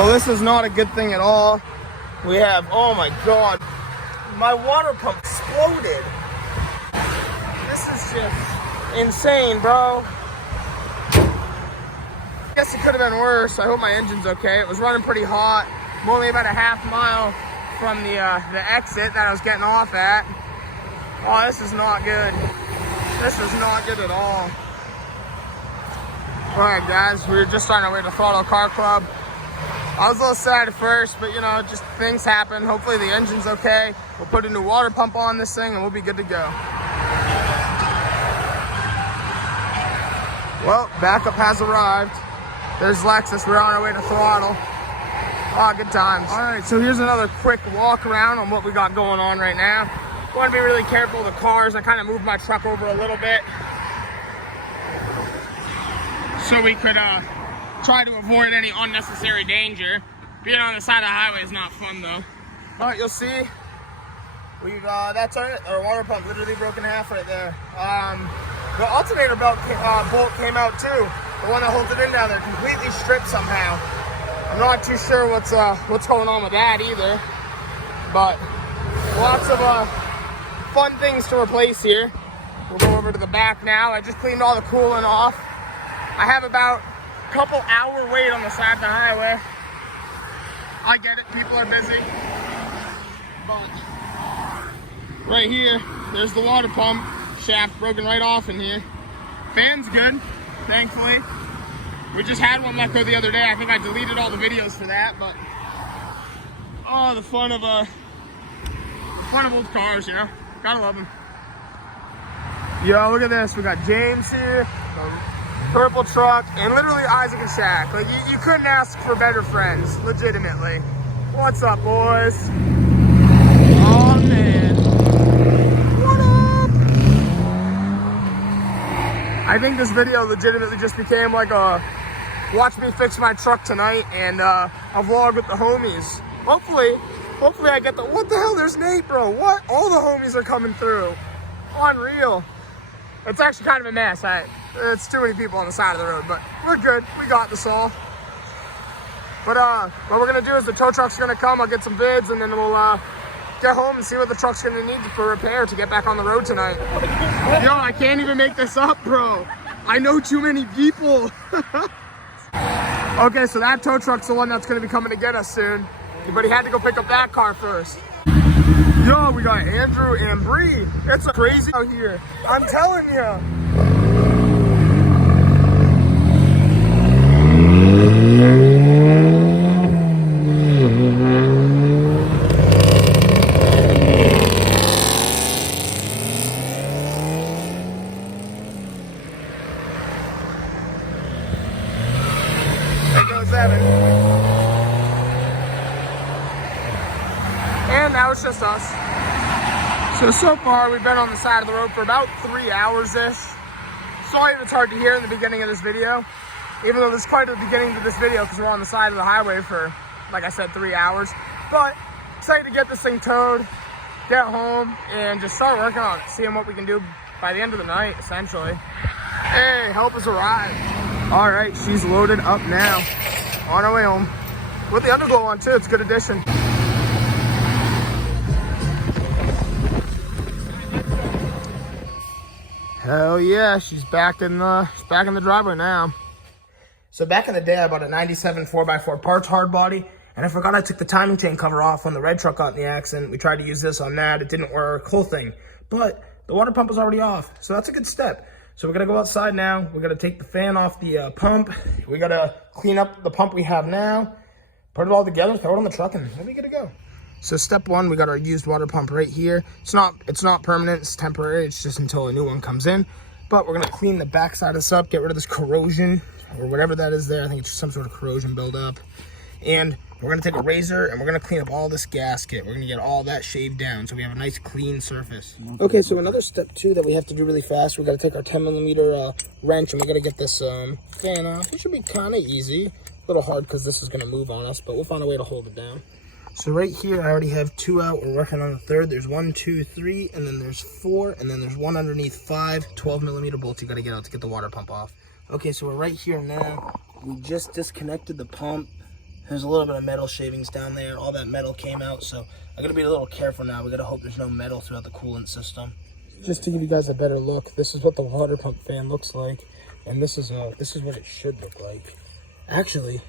Well, this is not a good thing at all. We have, oh my God, my water pump exploded. This is just insane, bro. I guess it could have been worse. I hope my engine's okay. It was running pretty hot. I'm only about a half mile from the exit that I was getting off at. Oh, this is not good. This is not good at all. All right, guys, we were just on our way to Throttle Car Club. I was a little sad at first, but you know, just things happen. Hopefully the engine's okay. We'll put a new water pump on this thing and we'll be good to go. Well, backup has arrived. There's Lexus. We're on our way to Throttle. Oh, good times. All right, so here's another quick walk around on what we got going on right now. Want to be really careful of the cars. I kind of moved my truck over a little bit so we could try to avoid any unnecessary danger. Being on the side of the highway is not fun though. All right, you'll see we've that's our water pump literally broken in half right there. The alternator bolt came out too. The one that holds it in down there completely stripped somehow. I'm not too sure what's going on with that either, but lots of fun things to replace here. We'll go over to the back now. I just cleaned all the coolant off. I have about a couple hour wait on the side of the highway. I get it, people are busy. But right here, there's the water pump shaft broken right off in here. Fan's good, thankfully. We just had one let go the other day. I think I deleted all the videos for that, but oh, the fun of old cars, you know. Gotta love them. Yo, look at this. We got James here, the purple truck, and literally Isaac and Shaq. Like, you couldn't ask for better friends, legitimately. What's up, boys? Oh, man. What up? I think this video legitimately just became like a watch me fix my truck tonight and a vlog with the homies. Hopefully I get the, what the hell, there's Nate, bro. What? All the homies are coming through. Unreal. It's actually kind of a mess. It's too many people on the side of the road, but we're good. We got this all. But what we're gonna do is the tow truck's gonna come. I'll get some vids and then we'll get home and see what the truck's gonna need for repair to get back on the road tonight. Yo, I can't even make this up, bro. I know too many people. Okay, so that tow truck's the one that's gonna be coming to get us soon. But he had to go pick up that car first. Yo, we got Andrew and Bree. It's crazy out here. I'm telling you. There goes Evan. And now it's just us. So far we've been on the side of the road for about 3 hours-ish. Sorry if it's hard to hear in the beginning of this video, even though this is quite at the beginning of this video because we're on the side of the highway for, like I said, 3 hours. But excited to get this thing towed, get home, and just start working on it, seeing what we can do by the end of the night, essentially. Hey, help has arrived. All right, she's loaded up now. On our way home. With the underglow on too, it's a good addition. Hell yeah, she's back in the driveway now. So back in the day, I bought a 97 4x4 parts hard body, and I forgot I took the timing chain cover off when the red truck got in the accident. We tried to use this on that, it didn't work, whole thing. But the water pump was already off, so that's a good step. So we're gonna go outside now. We're gonna take the fan off the pump. We gotta clean up the pump we have now, put it all together, throw it on the truck, and we'll be good to go. So step one, we got our used water pump right here. It's not permanent, it's temporary. It's just until a new one comes in. But we're gonna clean the back side of this up, get rid of this corrosion or whatever that is there. I think it's just some sort of corrosion buildup. And we're gonna take a razor and we're gonna clean up all this gasket. We're gonna get all that shaved down so we have a nice clean surface. Okay, so another step too that we have to do really fast, we gotta take our 10mm wrench and we gotta get this fan off. It should be kind of easy. A little hard because this is gonna move on us, but we'll find a way to hold it down. So right here, I already have 2 out. We're working on the third. There's 1, 2, 3, and then there's 4, and then there's one underneath 5 12mm bolts you gotta get out to get the water pump off. Okay, so we're right here now. We just disconnected the pump. There's a little bit of metal shavings down there. All that metal came out, so I gotta be a little careful now. We gotta hope there's no metal throughout the coolant system. Just to give you guys a better look, this is what the water pump fan looks like, and this is what it should look like. Actually,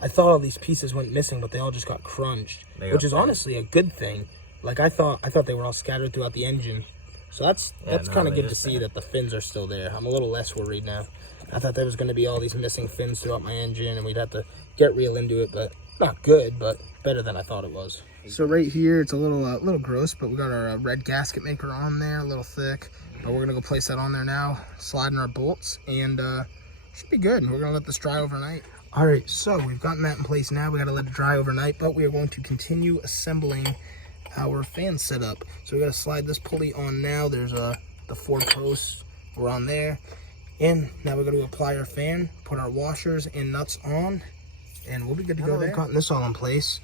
I thought all these pieces went missing, but they all just got crunched, which is honestly a good thing. Like I thought they were all scattered throughout the engine, so that's kind of good to see that the fins are still there. I'm a little less worried now. I thought there was going to be all these missing fins throughout my engine, and we'd have to get real into it, but not good, but better than I thought it was. So right here, it's a little gross, but we got our red gasket maker on there, a little thick, but we're gonna go place that on there now, slide in our bolts, and should be good. We're gonna let this dry overnight. All right, so we've gotten that in place now. We gotta let it dry overnight, but we are going to continue assembling our fan setup. So we gotta slide this pulley on now. There's the 4 posts, we're on there. And now we're going to apply our fan, put our washers and nuts on, and we'll be good to go there. We've gotten this all in place.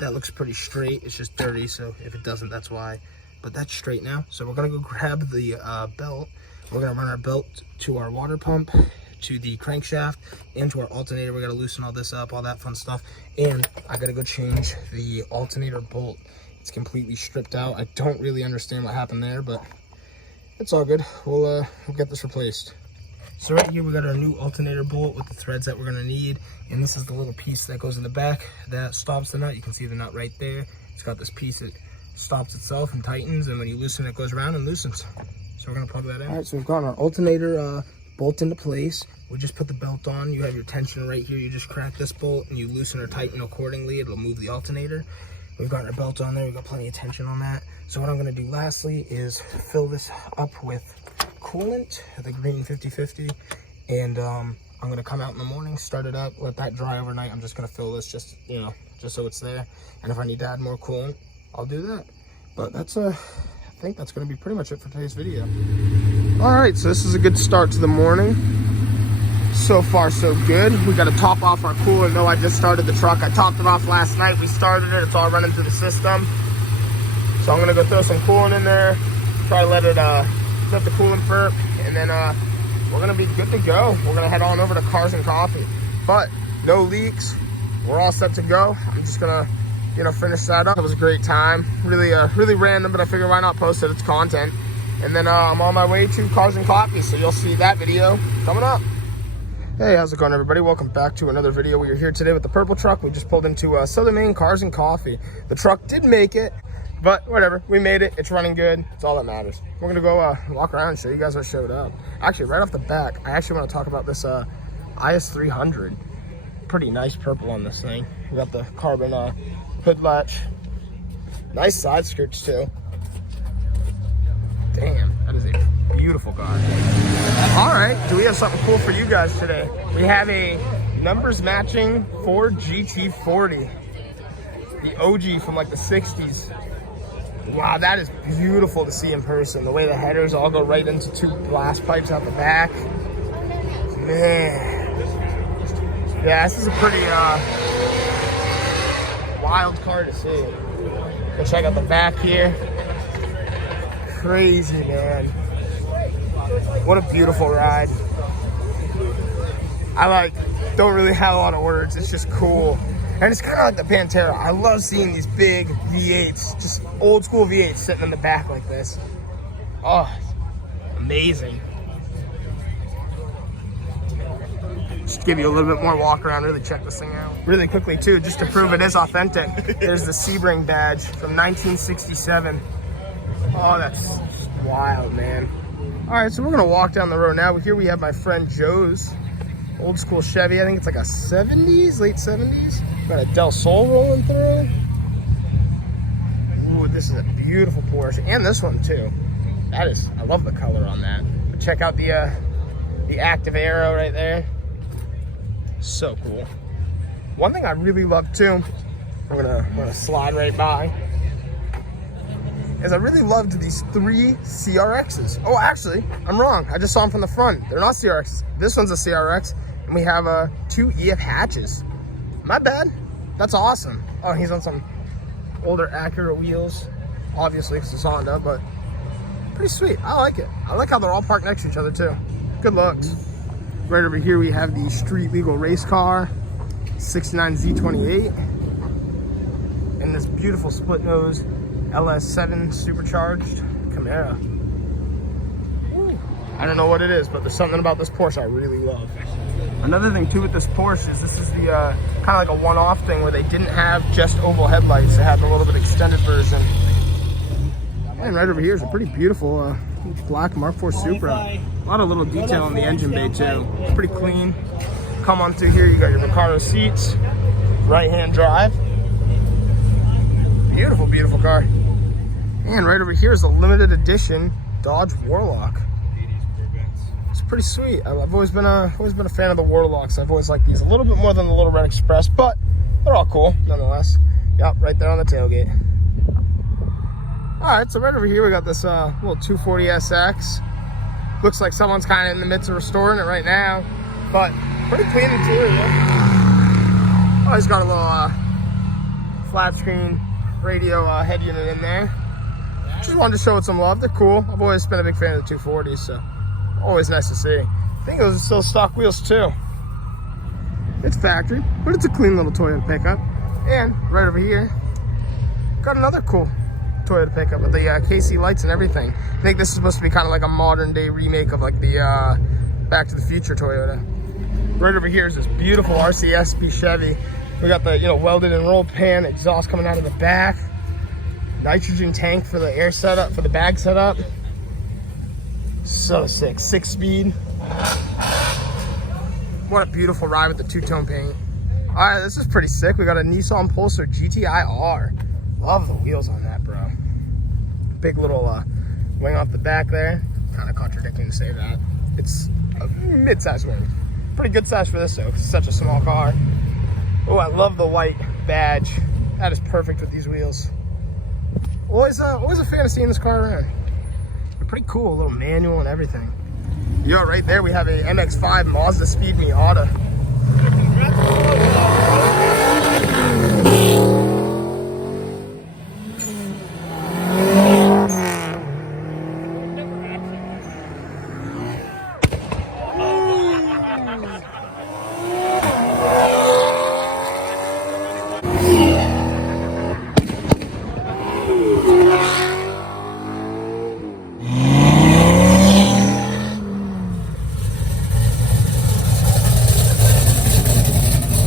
That looks pretty straight. It's just dirty, so if it doesn't, that's why. But that's straight now. So we're going to go grab the belt. We're going to run our belt to our water pump, to the crankshaft, and to our alternator. We got to loosen all this up, all that fun stuff. And I got to go change the alternator bolt. It's completely stripped out. I don't really understand what happened there, but it's all good. We'll get this replaced. So right here we got our new alternator bolt with the threads that we're gonna need, and this is the little piece that goes in the back that stops the nut. You can see the nut right there. It's got this piece that stops itself and tightens, and when you loosen it, goes around and loosens. So we're gonna plug that in. All right, so we've got our alternator bolt into place. We just put the belt on. You have your tension right here. You just crack this bolt and you loosen or tighten accordingly. It'll move the alternator. We've got our belt on there. We've got plenty of tension on that. So what I'm going to do lastly is fill this up with coolant, the green 50/50. And I'm going to come out in the morning, start it up, let that dry overnight. I'm just going to fill this just so it's there. And if I need to add more coolant, I'll do that. But that's I think that's going to be pretty much it for today's video. All right, so this is a good start to the morning. So far, so good. We got to top off our coolant. No, I just started the truck. I topped it off last night. We started it. It's all running through the system. So I'm going to go throw some coolant in there. Try to let the coolant burp. And then we're going to be good to go. We're going to head on over to Cars and Coffee. But no leaks. We're all set to go. I'm just going to, finish that up. It was a great time. Really random, but I figured why not post it? It's content. And then I'm on my way to Cars and Coffee. So you'll see that video coming up. Hey, how's it going, everybody? Welcome back to another video. We are here today with the purple truck. We just pulled into Southern Maine Cars and Coffee. The truck did make it, but whatever. We made it. It's running good. It's all that matters. We're going to go walk around and show you guys what showed up. Actually, right off the back, I actually want to talk about this IS300. Pretty nice purple on this thing. We got the carbon hood latch. Nice side skirts, too. Damn, that is a beautiful car. All right, do we have something cool for you guys today? We have a numbers matching Ford GT40, the OG from like the 60s. Wow, that is beautiful to see in person. The way the headers all go right into 2 blast pipes out the back. Man. Yeah, this is a pretty wild car to see. Go check out the back here. Crazy, man. What a beautiful ride. I don't really have a lot of words. It's just cool. And it's kind of like the Pantera. I love seeing these big V8s, just old school V8s sitting in the back like this. Oh, amazing. Just to give you a little bit more walk around, really check this thing out. Really quickly too, just to prove it is authentic. There's the Sebring badge from 1967. Oh, that's wild, man. All right, so we're gonna walk down the road now. Here we have my friend Joe's old school Chevy. I think it's like a 70s, late 70s. Got a Del Sol rolling through. Ooh, this is a beautiful Porsche, and this one too. I love the color on that. But check out the active arrow right there. So cool. One thing I really love too, I'm gonna slide right by, is I really loved these 3 CRXs. Oh, actually, I'm wrong. I just saw them from the front. They're not CRXs. This one's a CRX, and we have 2 EF hatches. My bad. That's awesome. Oh, he's on some older Acura wheels, obviously, because it's Honda, but pretty sweet. I like it. I like how they're all parked next to each other, too. Good looks. Right over here, we have the street legal race car. 69 Z28. And this beautiful split nose LS7 supercharged Camaro. Woo. I don't know what it is, but there's something about this Porsche I really love. Another thing too with this Porsche is this is the kind of like a one-off thing where they didn't have just oval headlights. They had a little bit extended version. And right over here is a pretty beautiful black Mark IV Supra. A lot of little detail in the engine bay too. It's pretty clean. Come on through here, you got your Recaro seats, right-hand drive. Beautiful, beautiful car. And right over here is a limited edition Dodge Warlock. It's pretty sweet. I've always been a fan of the Warlocks. I've always liked these a little bit more than the Little Red Express, but they're all cool nonetheless. Yep, right there on the tailgate. All right, so right over here we got this little 240SX. Looks like someone's kind of in the midst of restoring it right now, but pretty clean interior. Oh, he's got a little flat screen radio head unit in there. Just wanted to show it some love. They're cool. I've always been a big fan of the 240s, so always nice to see. I think those are still stock wheels too. It's factory, but it's a clean little Toyota pickup. And right over here, got another cool Toyota pickup with the KC lights and everything. I think this is supposed to be kind of like a modern day remake of like the Back to the Future Toyota. Right over here is this beautiful RCSP Chevy. We got the welded and rolled pan, exhaust coming out of the back, nitrogen tank for the air setup, for the bag setup. So sick, 6-speed. What a beautiful ride with the two-tone paint. All right, this is pretty sick. We got a Nissan Pulsar GTI R. Love the wheels on that, bro. Big little wing off the back there. Kind of contradicting to say that. It's a mid-size wing. Pretty good size for this though, 'cause it's such a small car. Oh, I love the white badge. That is perfect with these wheels. Always a fan of seeing this car around. They're pretty cool, a little manual and everything. Yo, right there we have a MX-5 Mazda Speed Miata.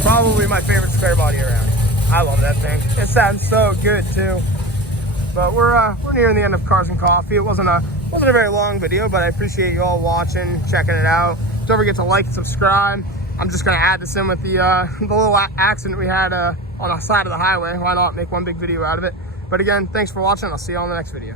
Probably my favorite spare body around. I love that thing. It sounds so good too. But we're nearing the end of Cars and Coffee. It wasn't a very long video, but I appreciate you all watching, checking it out. Don't forget to like and subscribe. I'm just gonna add this in with the little accident we had on the side of the highway. Why not make one big video out of it? But again, thanks for watching. I'll see you all in the next video.